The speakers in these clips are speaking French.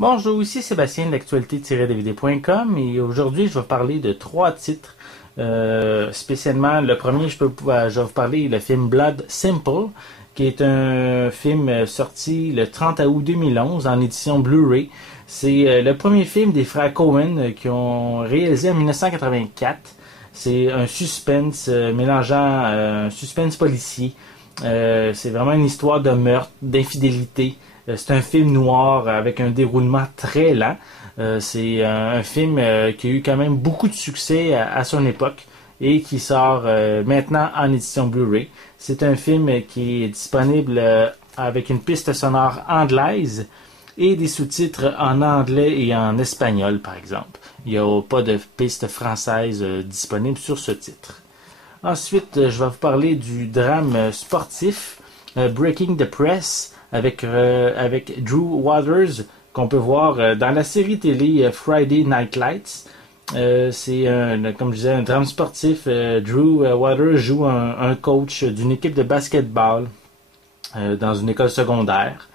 Bonjour, ici Sébastien de l'actualité-dvd.com et aujourd'hui je vais parler de trois titres. Spécialement, le premier, je vais vous parler du film Blood Simple, qui est un film sorti le 30 août 2011 en édition Blu-ray. C'est le premier film des frères Coen qui ont réalisé en 1984. C'est un suspense mélangeant un suspense policier. C'est vraiment une histoire de meurtre, d'infidélité. C'est un film noir avec un déroulement très lent. C'est un film qui a eu quand même beaucoup de succès à son époque et qui sort maintenant en édition Blu-ray. C'est un film qui est disponible avec une piste sonore anglaise et des sous-titres en anglais et en espagnol, par exemple. Il n'y a pas de piste française disponible sur ce titre. Ensuite, je vais vous parler du drame sportif Breaking the Press avec Drew Waters qu'on peut voir dans la série télé Friday Night Lights. C'est comme je disais, un drame sportif. Drew Waters joue un coach d'une équipe de basketball dans une école secondaire.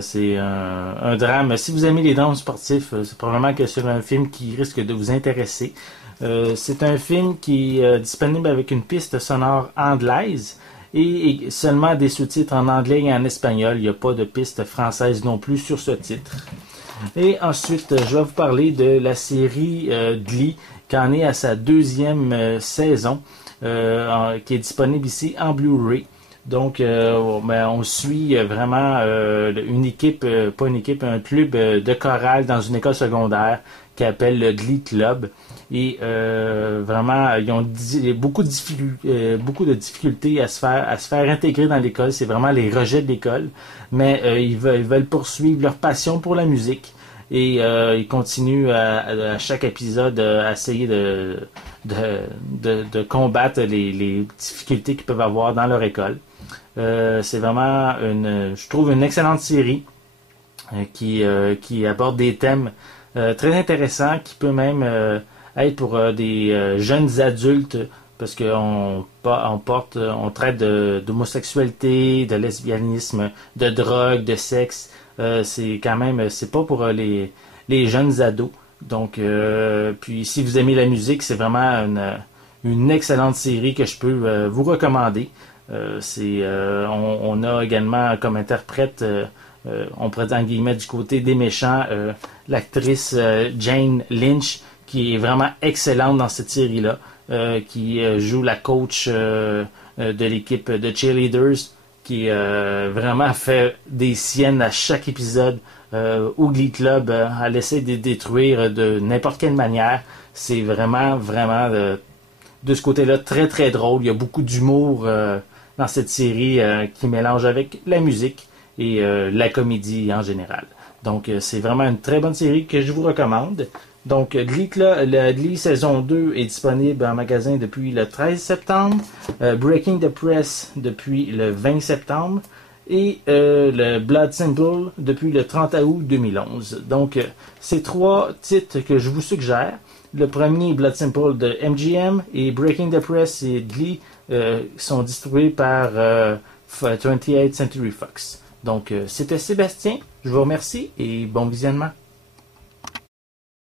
C'est un drame. Si vous aimez les drames sportifs, c'est probablement que c'est un film qui risque de vous intéresser. C'est un film qui est disponible avec une piste sonore anglaise et seulement des sous-titres en anglais et en espagnol. Il n'y a pas de piste française non plus sur ce titre. Et ensuite, je vais vous parler de la série Glee, qui en est à sa deuxième saison, qui est disponible ici en Blu-ray. Donc, on suit vraiment une équipe, pas une équipe, un club de chorale dans une école secondaire qui appelle le Glee Club. Et vraiment, ils ont beaucoup de difficultés à se faire intégrer dans l'école. C'est vraiment les rejets de l'école. Mais ils veulent poursuivre leur passion pour la musique. Et ils continuent à chaque épisode à essayer de combattre les difficultés qu'ils peuvent avoir dans leur école. C'est vraiment je trouve une excellente série qui aborde des thèmes très intéressants qui peut même être pour des jeunes adultes parce qu'on traite d'homosexualité, de lesbianisme, de drogue, de sexe. C'est pas pour les jeunes ados. Donc, puis si vous aimez la musique, c'est vraiment une excellente série que je peux vous recommander. On a également comme interprète, on pourrait dire en guillemets du côté des méchants, l'actrice Jane Lynch, qui est vraiment excellente dans cette série-là, qui joue la coach de l'équipe de cheerleaders, qui vraiment fait des siennes à chaque épisode au Glee Club. Elle essaie de détruire de n'importe quelle manière. C'est vraiment de ce côté-là très très drôle. Il y a beaucoup d'humour dans cette série qui mélange avec la musique et la comédie en général. Donc c'est vraiment une très bonne série que je vous recommande. Donc Glee saison 2 est disponible en magasin depuis le 13 septembre, Breaking the Press depuis le 20 septembre et le Blood Simple depuis le 30 août 2011. Donc ces trois titres que je vous suggère. Le premier, Blood Simple de MGM, et Breaking the Press et Glee sont distribués par 28th Century Fox. Donc, c'était Sébastien. Je vous remercie et bon visionnement.